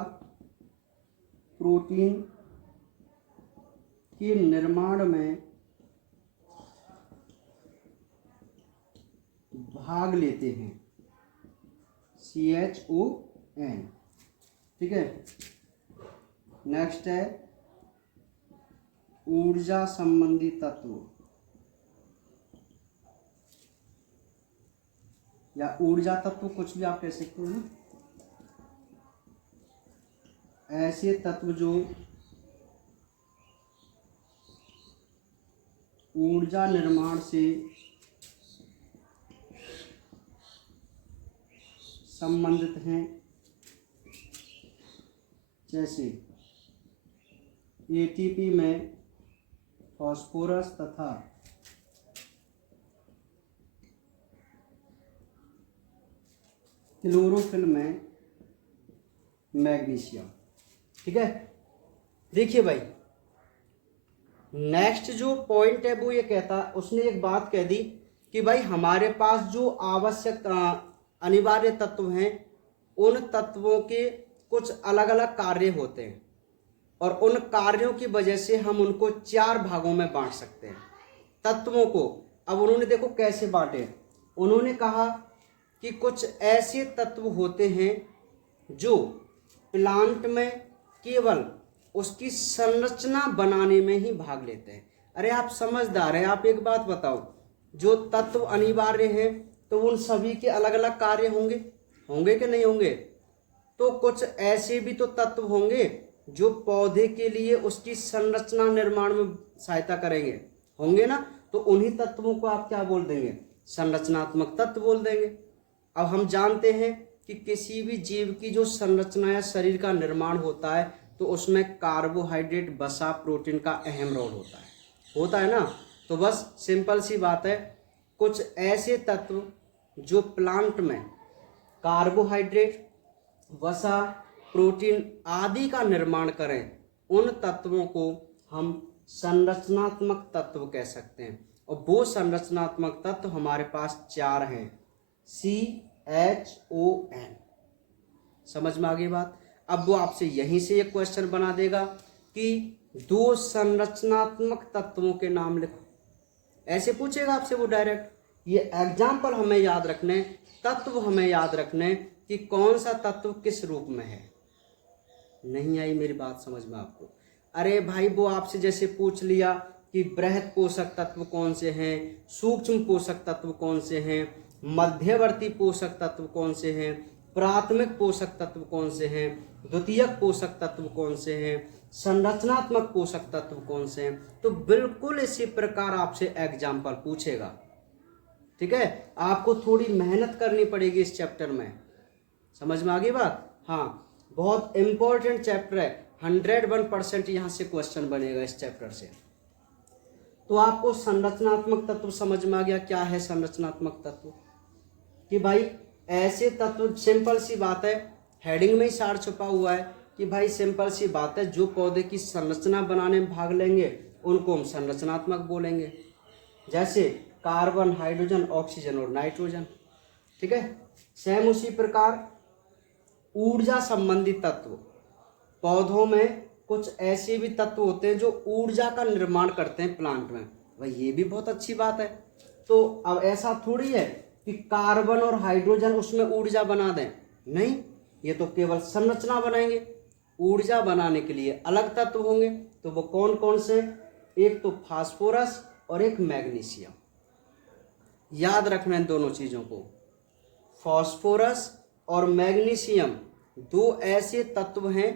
प्रोटीन के निर्माण में भाग लेते हैं, CHON, ठीक है। नेक्स्ट है ऊर्जा संबंधी तत्व या ऊर्जा तत्व, कुछ भी आप कह सकते हो ना। ऐसे तत्व जो ऊर्जा निर्माण से संबंधित हैं, जैसे ATP में फास्फोरस तथा क्लोरोफिल में मैग्नीशियम, ठीक है। देखिए भाई नेक्स्ट जो पॉइंट है वो ये कहता, उसने एक बात कह दी कि भाई हमारे पास जो आवश्यक अनिवार्य तत्व हैं, उन तत्वों के कुछ अलग अलग कार्य होते हैं और उन कार्यों की वजह से हम उनको 4 भागों में बांट सकते हैं तत्वों को। अब उन्होंने देखो कैसे बांटे, उन्होंने कहा कि कुछ ऐसे तत्व होते हैं जो प्लांट में केवल उसकी संरचना बनाने में ही भाग लेते हैं। अरे आप समझदार हैं, आप एक बात बताओ, जो तत्व अनिवार्य है तो उन सभी के अलग अलग कार्य होंगे, होंगे कि नहीं होंगे। तो कुछ ऐसे भी तो तत्व होंगे जो पौधे के लिए उसकी संरचना निर्माण में सहायता करेंगे, होंगे ना। तो उन्हीं तत्वों को आप क्या बोल देंगे, संरचनात्मक तत्व बोल देंगे। अब हम जानते हैं कि किसी भी जीव की जो संरचना या शरीर का निर्माण होता है तो उसमें कार्बोहाइड्रेट, वसा, प्रोटीन का अहम रोल होता है ना। तो बस सिंपल सी बात है, कुछ ऐसे तत्व जो प्लांट में कार्बोहाइड्रेट, वसा, प्रोटीन आदि का निर्माण करें, उन तत्वों को हम संरचनात्मक तत्व कह सकते हैं। और वो संरचनात्मक तत्व हमारे पास 4 हैं, CHON। समझ में आ गई बात। अब वो आपसे यहीं से एक क्वेश्चन बना देगा कि 2 संरचनात्मक तत्वों के नाम लिखो, ऐसे पूछेगा आपसे वो डायरेक्ट। ये एग्जाम्पल हमें याद रखने, तत्व हमें याद रखने कि कौन सा तत्व किस रूप में है। नहीं आई मेरी बात समझ में आपको? अरे भाई वो आपसे जैसे पूछ लिया कि बृहद पोषक तत्व कौन से हैं, सूक्ष्म पोषक तत्व कौन से हैं, मध्यवर्ती पोषक तत्व कौन से हैं, प्राथमिक पोषक तत्व कौन से हैं, द्वितीयक पोषक तत्व कौन से हैं, संरचनात्मक पोषक तत्व कौन से हैं, तो बिल्कुल इसी प्रकार आपसे एग्जाम्पल पूछेगा। ठीक है, आपको थोड़ी मेहनत करनी पड़ेगी इस चैप्टर में। समझ में आ गई बात? हाँ, बहुत इंपॉर्टेंट चैप्टर है, 101% यहाँ से क्वेश्चन बनेगा इस चैप्टर से। तो आपको संरचनात्मक तत्व समझ में आ गया। क्या है संरचनात्मक तत्व? कि भाई ऐसे तत्व, सिंपल सी बात है, हेडिंग में ही सार छुपा हुआ है कि भाई सिंपल सी बात है, जो पौधे की संरचना बनाने में भाग लेंगे उनको हम संरचनात्मक बोलेंगे। जैसे कार्बन, हाइड्रोजन, ऑक्सीजन और नाइट्रोजन। ठीक है, सेम उसी प्रकार ऊर्जा संबंधी तत्व, पौधों में कुछ ऐसे भी तत्व होते हैं जो ऊर्जा का निर्माण करते हैं प्लांट में। भाई ये भी बहुत अच्छी बात है। तो अब ऐसा थोड़ी है कि कार्बन और हाइड्रोजन उसमें ऊर्जा बना दें, नहीं, ये तो केवल संरचना बनाएंगे। ऊर्जा बनाने के लिए अलग तत्व होंगे। तो वो कौन कौन से? एक तो फास्फोरस और एक मैग्नीशियम। याद रखना इन दोनों चीजों को, फास्फोरस और मैग्नीशियम 2 ऐसे तत्व हैं।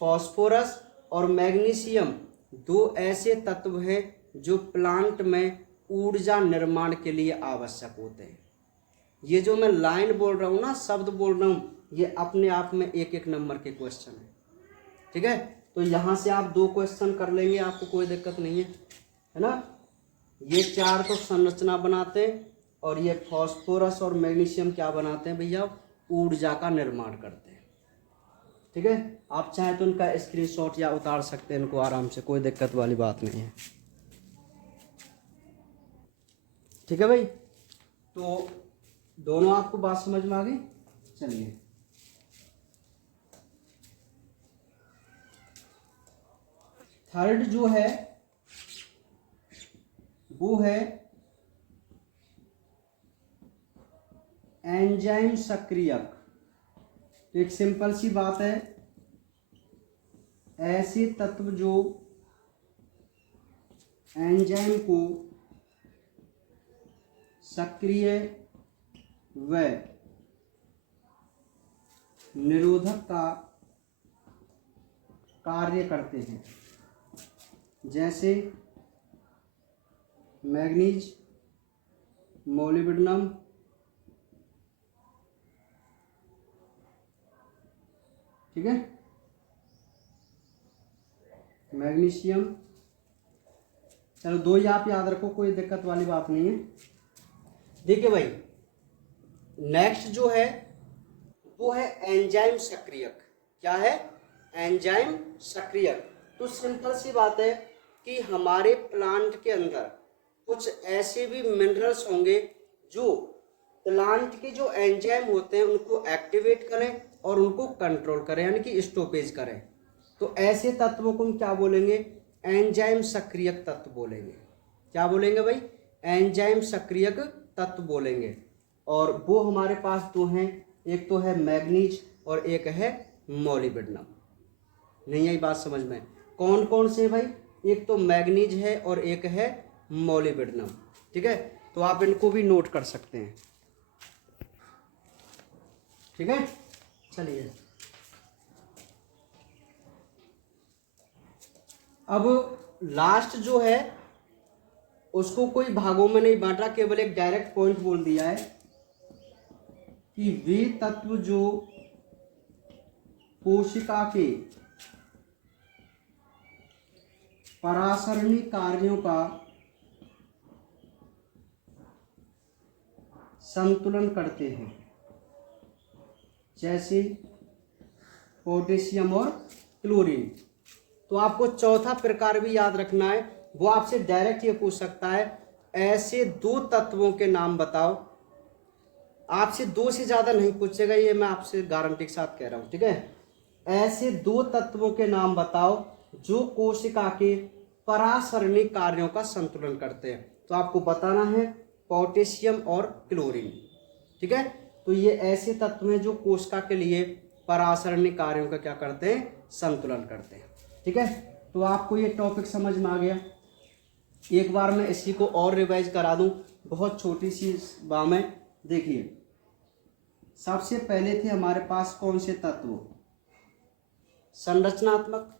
फास्फोरस और मैग्नीशियम 2 ऐसे तत्व हैं जो प्लांट में ऊर्जा निर्माण के लिए आवश्यक होते हैं। ये जो मैं लाइन बोल रहा हूँ ना, शब्द बोल रहा हूँ, ये अपने आप में एक एक नंबर के क्वेश्चन है। ठीक है, तो यहाँ से आप 2 क्वेश्चन कर लेंगे, आपको कोई दिक्कत नहीं है ना। ये 4 तो संरचना बनाते हैं और ये फास्फोरस और मैग्नीशियम क्या बनाते हैं भैया? ऊर्जा का निर्माण करते हैं। ठीक है, आप चाहे तो इनका स्क्रीनशॉट या उतार सकते हैं इनको आराम से, कोई दिक्कत वाली बात नहीं है। ठीक है भाई, तो दोनों आपको बात समझ में आ गई। चलिए, थर्ड जो है वो है एंजाइम सक्रियक। तो एक सिंपल सी बात है, ऐसे तत्व जो एंजाइम को सक्रिय व निरोधक का कार्य करते हैं, जैसे मैग्नीज, मोलिब्डेनम, ठीक है, मैग्नीशियम। चलो 2 ही आप याद रखो, कोई दिक्कत वाली बात नहीं है। देखिए भाई, नेक्स्ट जो है वो है एंजाइम सक्रियक। क्या है? एंजाइम सक्रियक। तो सिंपल सी बात है कि हमारे प्लांट के अंदर कुछ ऐसे भी मिनरल्स होंगे जो प्लांट के जो एंजाइम होते हैं उनको एक्टिवेट करें और उनको कंट्रोल करें, यानी कि स्टॉपेज करें। तो ऐसे तत्वों को हम क्या बोलेंगे? एंजाइम सक्रियक तत्व बोलेंगे। क्या बोलेंगे भाई? एंजाइम सक्रियक तत्व बोलेंगे। और वो हमारे पास 2 हैं, एक तो है मैग्नीज और एक है मोलिब्डेनम। नहीं आई बात समझ में? कौन कौन से भाई? एक तो मैग्नीज है और एक है मोलिब्डेनम। ठीक है, तो आप इनको भी नोट कर सकते हैं। ठीक है, चलिए अब लास्ट जो है उसको कोई भागों में नहीं बांटा, केवल एक डायरेक्ट पॉइंट बोल दिया है कि वे तत्व जो कोशिका के परासरणी कार्यों का संतुलन करते हैं, जैसे पोटेशियम और क्लोरीन। तो आपको चौथा प्रकार भी याद रखना है, वो आपसे डायरेक्ट ये पूछ सकता है ऐसे दो तत्वों के नाम बताओ। आपसे दो से ज्यादा नहीं पूछेगा, ये मैं आपसे गारंटी के साथ कह रहा हूं, ठीक है। ऐसे दो तत्वों के नाम बताओ जो कोशिका के परासरणी कार्यों का संतुलन करते हैं। तो आपको बताना है पोटेशियम और क्लोरीन, ठीक है। तो ये ऐसे तत्व हैं जो कोशिका के लिए परासरणी कार्यों का क्या करते हैं, संतुलन करते हैं, ठीक है। तो आपको ये टॉपिक समझ में आ गया। एक बार मैं इसी को और रिवाइज करा दूं, बहुत छोटी सी बात में। देखिए, सबसे पहले थे हमारे पास कौन से तत्व, संरचनात्मक।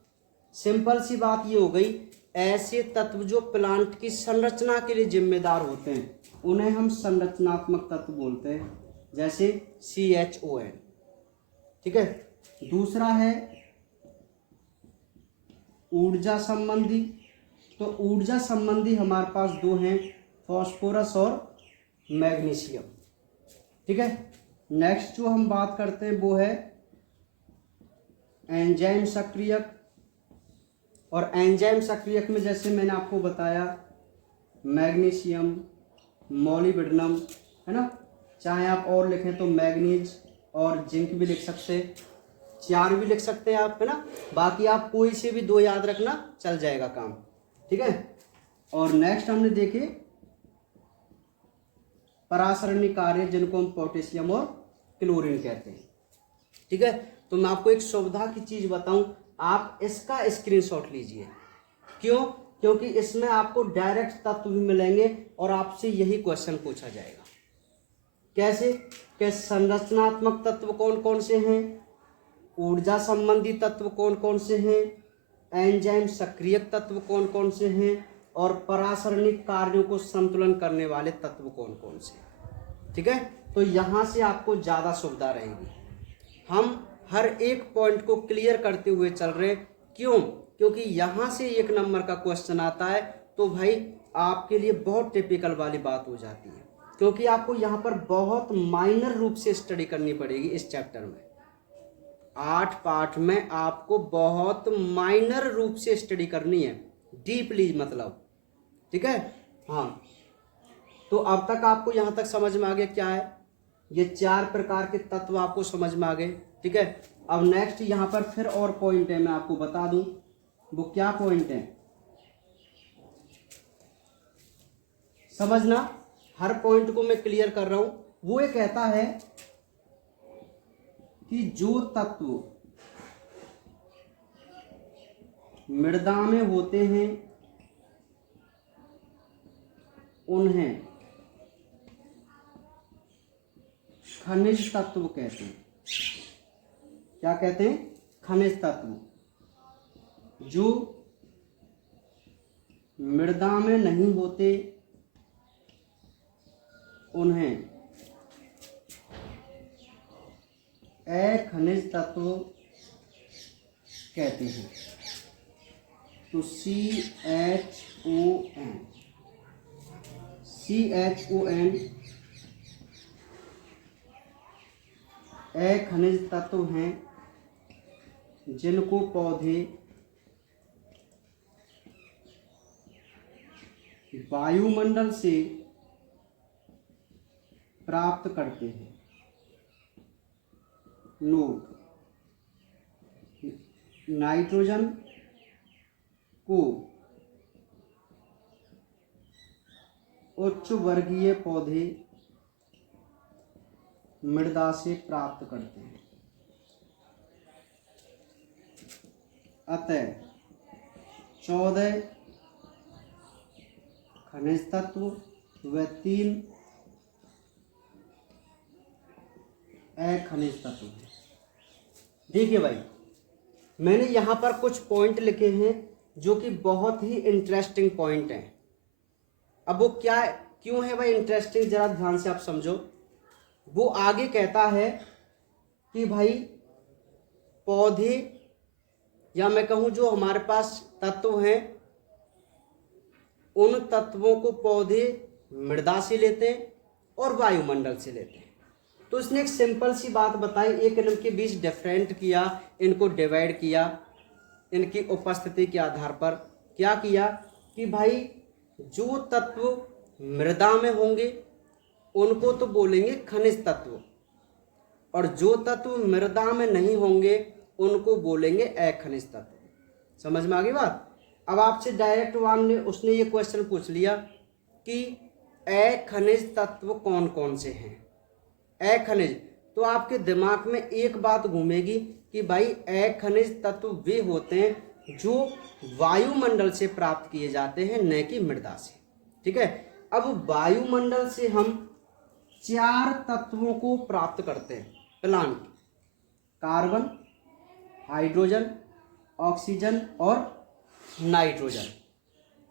सिंपल सी बात ये हो गई, ऐसे तत्व जो प्लांट की संरचना के लिए जिम्मेदार होते हैं उन्हें हम संरचनात्मक तत्व बोलते हैं, जैसे CHON, ठीक है। दूसरा है ऊर्जा संबंधी। तो ऊर्जा संबंधी हमारे पास दो हैं, फास्फोरस और मैग्नीशियम, ठीक है। नेक्स्ट जो हम बात करते हैं वो है एंजाइम सक्रियक। और एंजाइम सक्रियक में जैसे मैंने आपको बताया मैग्नीशियम, मॉलिब्डेनम, है ना। चाहे आप और लिखें तो मैग्नीज और जिंक भी लिख सकते हैं, 4 भी लिख सकते हैं आप, है ना। बाकी आप कोई से भी 2 याद रखना, चल जाएगा काम, ठीक है। और नेक्स्ट हमने देखे परासरणी कार्य, जिनको हम पोटेशियम और क्लोरीन कहते हैं, ठीक है। तो मैं आपको एक सुविधा की चीज बताऊं, आप इसका स्क्रीनशॉट लीजिए। क्यों? क्योंकि इसमें आपको डायरेक्ट तत्व भी मिलेंगे और आपसे यही क्वेश्चन पूछा जाएगा। कैसे? कि संरचनात्मक तत्व कौन कौन से हैं, ऊर्जा संबंधी तत्व कौन कौन से हैं, एंजाइम सक्रियक तत्व कौन कौन से हैं, और परासरणी कार्यों को संतुलन करने वाले तत्व कौन कौन से, ठीक है। तो यहाँ से आपको ज़्यादा सुविधा रहेगी। हम हर एक पॉइंट को क्लियर करते हुए चल रहे हैं। क्यों? क्योंकि यहाँ से 1 नंबर का क्वेश्चन आता है तो भाई आपके लिए बहुत टिपिकल वाली बात हो जाती है, क्योंकि आपको यहाँ पर बहुत माइनर रूप से स्टडी करनी पड़ेगी। इस चैप्टर में 8 पार्ट में आपको बहुत माइनर रूप से स्टडी करनी है, डीपली मतलब, ठीक है। हाँ, तो अब तक आपको यहाँ तक समझ में आ गया क्या है, ये 4 प्रकार के तत्व आपको समझ में आ गए, ठीक है। अब नेक्स्ट यहाँ पर फिर और पॉइंट है, मैं आपको बता दूं वो क्या पॉइंट है, समझना। हर पॉइंट को मैं क्लियर कर रहा हूं। वो ये कहता है कि जो तत्व मृदा में होते हैं उन्हें खनिज तत्व कहते हैं। क्या कहते हैं? खनिज तत्व। जो मृदा में नहीं होते उन्हें अखनिज तत्व कहते हैं। तो CHON अखनिज तत्व हैं जिनको पौधे वायुमंडल से प्राप्त करते हैं। नोट, नाइट्रोजन को उच्च वर्गीय पौधे मृदा से प्राप्त करते हैं। अतः 14 खनिज तत्व व 3 अखनिज तत्व हैं। देखिए भाई, मैंने यहाँ पर कुछ पॉइंट लिखे हैं जो कि बहुत ही इंटरेस्टिंग पॉइंट हैं। अब वो क्या क्यों है भाई इंटरेस्टिंग, जरा ध्यान से आप समझो। वो आगे कहता है कि भाई पौधे, या मैं कहूँ जो हमारे पास तत्व हैं, उन तत्वों को पौधे मृदा से लेते हैं और वायुमंडल से लेते हैं। तो इसने एक सिंपल सी बात बताई, एक इनके बीच डिफरेंट किया, इनको डिवाइड किया इनकी उपस्थिति के आधार पर। क्या किया कि भाई जो तत्व मृदा में होंगे उनको तो बोलेंगे खनिज तत्व, और जो तत्व मृदा में नहीं होंगे उनको बोलेंगे अखनिज तत्व। समझ में आ गई बात। अब आपसे डायरेक्ट उसने ये क्वेश्चन पूछ लिया कि अखनिज तत्व कौन कौन से हैं। अखनिज, तो आपके दिमाग में एक बात घूमेगी कि भाई अखनिज तत्व वे होते हैं जो वायुमंडल से प्राप्त किए जाते हैं, न कि मृदा से। ठीक है। अब वायुमंडल से हम 4 तत्वों को प्राप्त करते हैं प्लांट: कार्बन, हाइड्रोजन, ऑक्सीजन और नाइट्रोजन।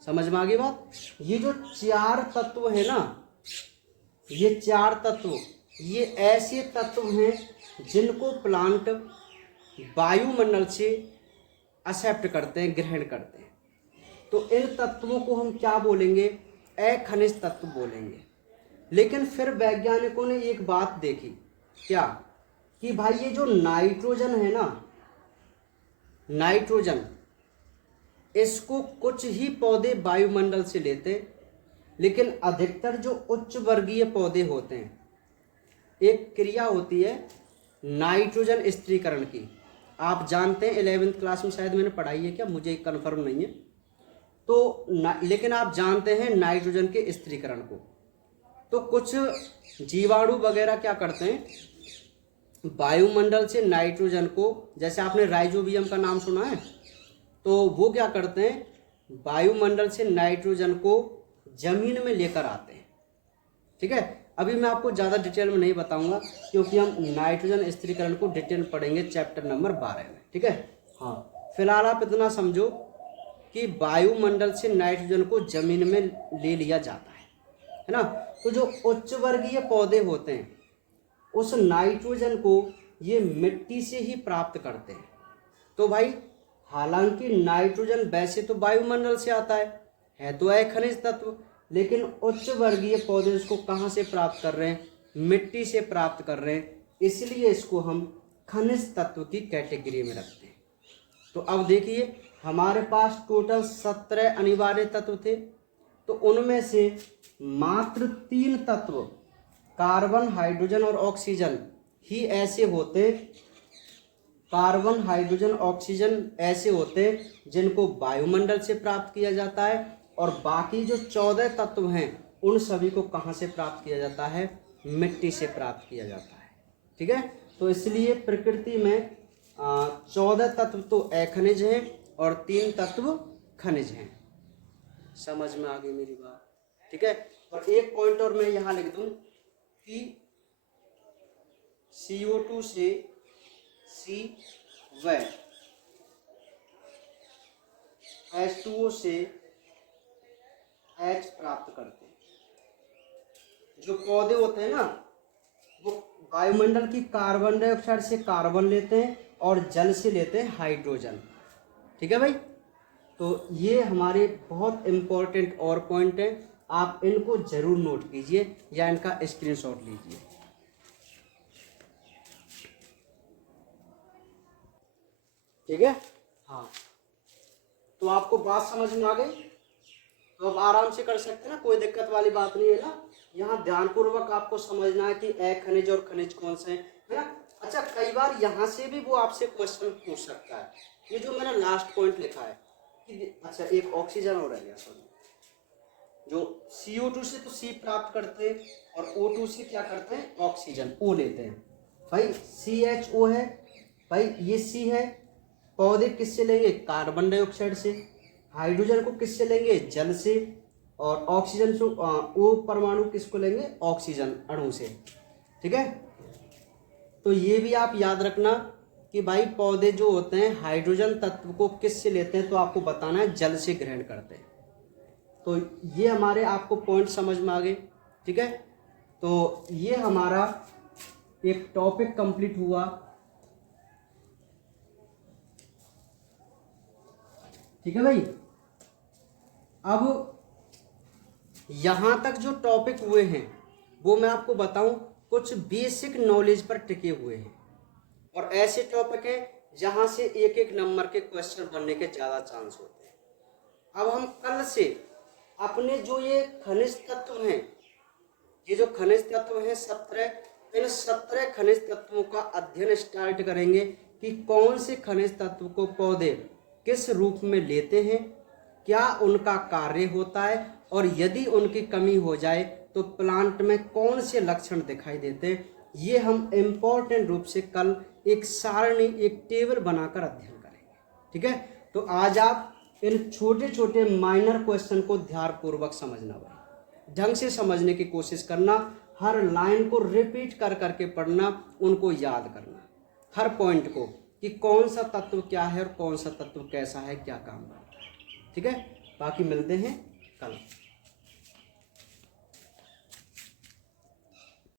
समझ में आ गई बात। ये जो 4 तत्व है ना, ये 4 तत्व ये ऐसे तत्व हैं जिनको प्लांट वायुमंडल से एक्सेप्ट करते हैं, ग्रहण करते हैं। तो इन तत्वों को हम क्या बोलेंगे? अखनिज तत्व बोलेंगे। लेकिन फिर वैज्ञानिकों ने एक बात देखी, क्या कि भाई ये जो नाइट्रोजन है ना, नाइट्रोजन, इसको कुछ ही पौधे वायुमंडल से लेते, लेकिन अधिकतर जो उच्च वर्गीय पौधे होते हैं, एक क्रिया होती है नाइट्रोजन स्थिरीकरण की। आप जानते हैं 11वीं क्लास में शायद मैंने पढ़ाई है, क्या मुझे कन्फर्म नहीं है। तो लेकिन आप जानते हैं नाइट्रोजन के स्थिरीकरण को। तो कुछ जीवाणु वगैरह क्या करते हैं, वायुमंडल से नाइट्रोजन को, जैसे आपने राइजोबियम का नाम सुना है, तो वो क्या करते हैं, वायुमंडल से नाइट्रोजन को जमीन में लेकर आते हैं। ठीक है। अभी मैं आपको ज़्यादा डिटेल में नहीं बताऊंगा, क्योंकि हम नाइट्रोजन स्थिरीकरण को डिटेल पढ़ेंगे चैप्टर नंबर 12 में। ठीक है। हाँ, फिलहाल आप इतना समझो कि वायुमंडल से नाइट्रोजन को जमीन में ले लिया जाता है ना। तो जो उच्च वर्गीय पौधे होते हैं उस नाइट्रोजन को ये मिट्टी से ही प्राप्त करते हैं। तो भाई हालांकि नाइट्रोजन वैसे तो वायुमंडल से आता है तो खनिज तत्व, लेकिन उच्च वर्गीय पौधे इसको कहाँ से प्राप्त कर रहे हैं? मिट्टी से प्राप्त कर रहे हैं, इसलिए इसको हम खनिज तत्व की कैटेगरी में रखते हैं। तो अब देखिए, हमारे पास टोटल 17 अनिवार्य तत्व थे, तो उनमें से मात्र 3 तत्व कार्बन, हाइड्रोजन और ऑक्सीजन ही ऐसे होते, कार्बन, हाइड्रोजन, ऑक्सीजन ऐसे होते जिनको वायुमंडल से प्राप्त किया जाता है, और बाकी जो 14 तत्व हैं उन सभी को कहाँ से प्राप्त किया जाता है? मिट्टी से प्राप्त किया जाता है। ठीक है। तो इसलिए प्रकृति में 14 तत्व तो अखनिज हैं और 3 तत्व खनिज हैं। समझ में आ गई मेरी बात। ठीक है। और एक पॉइंट और मैं यहाँ लिख दूं कि CO2 से C व H2O से H प्राप्त करते हैं। जो पौधे होते हैं ना, वो वायुमंडल की कार्बन डाइऑक्साइड से कार्बन लेते हैं और जल से लेते हैं हाइड्रोजन। ठीक है भाई। तो ये हमारे बहुत इंपॉर्टेंट और पॉइंट है, आप इनको जरूर नोट कीजिए या इनका स्क्रीनशॉट लीजिए। ठीक है। हाँ, तो आपको बात समझ में आ गई, तो अब आराम से कर सकते हैं ना, कोई दिक्कत वाली बात नहीं है ना। यहाँ ध्यानपूर्वक आपको समझना है कि खनिज और खनिज कौन से हैं, है ना। अच्छा, कई बार यहाँ से भी वो आपसे क्वेश्चन पूछ सकता है। ये जो मैंने लास्ट पॉइंट लिखा है कि अच्छा एक ऑक्सीजन और रह गया, सॉरी, जो CO2 से तो C प्राप्त करते हैं और O2 से क्या करते हैं? ऑक्सीजन O लेते हैं। भाई CHO है, भाई ये C है। पौधे किससे लेंगे? कार्बन डाइऑक्साइड से। हाइड्रोजन को किससे लेंगे? जल से। और ऑक्सीजन से O परमाणु किसको लेंगे? ऑक्सीजन अणु से। ठीक है। तो ये भी आप याद रखना कि भाई पौधे जो होते हैं हाइड्रोजन तत्व को किससे लेते हैं, तो आपको बताना है जल से ग्रहण करते हैं। तो ये हमारे आपको पॉइंट समझ में आ गए। ठीक है। तो ये हमारा एक टॉपिक कंप्लीट हुआ। ठीक है भाई, अब यहां तक जो टॉपिक हुए हैं वो मैं आपको बताऊं, कुछ बेसिक नॉलेज पर टिके हुए हैं और ऐसे टॉपिक हैं जहां से एक एक नंबर के क्वेश्चन बनने के ज्यादा चांस होते हैं। अब हम कल से अपने जो ये खनिज तत्व हैं, ये जो खनिज तत्व हैं 17, इन 17 खनिज तत्वों का अध्ययन स्टार्ट करेंगे कि कौन से खनिज तत्व को पौधे किस रूप में लेते हैं, क्या उनका कार्य होता है, और यदि उनकी कमी हो जाए तो प्लांट में कौन से लक्षण दिखाई देते हैं। ये हम इम्पोर्टेंट रूप से कल एक सारणी, एक टेबल बनाकर अध्ययन करेंगे। ठीक है, तो आज आप इन छोटे छोटे माइनर क्वेश्चन को ध्यानपूर्वक समझना भाई, ढंग से समझने की कोशिश करना, हर लाइन को रिपीट कर करके पढ़ना, उनको याद करना, हर पॉइंट को कि कौन सा तत्व क्या है और कौन सा तत्व कैसा है, क्या काम करता है। ठीक है, बाकी मिलते हैं कल।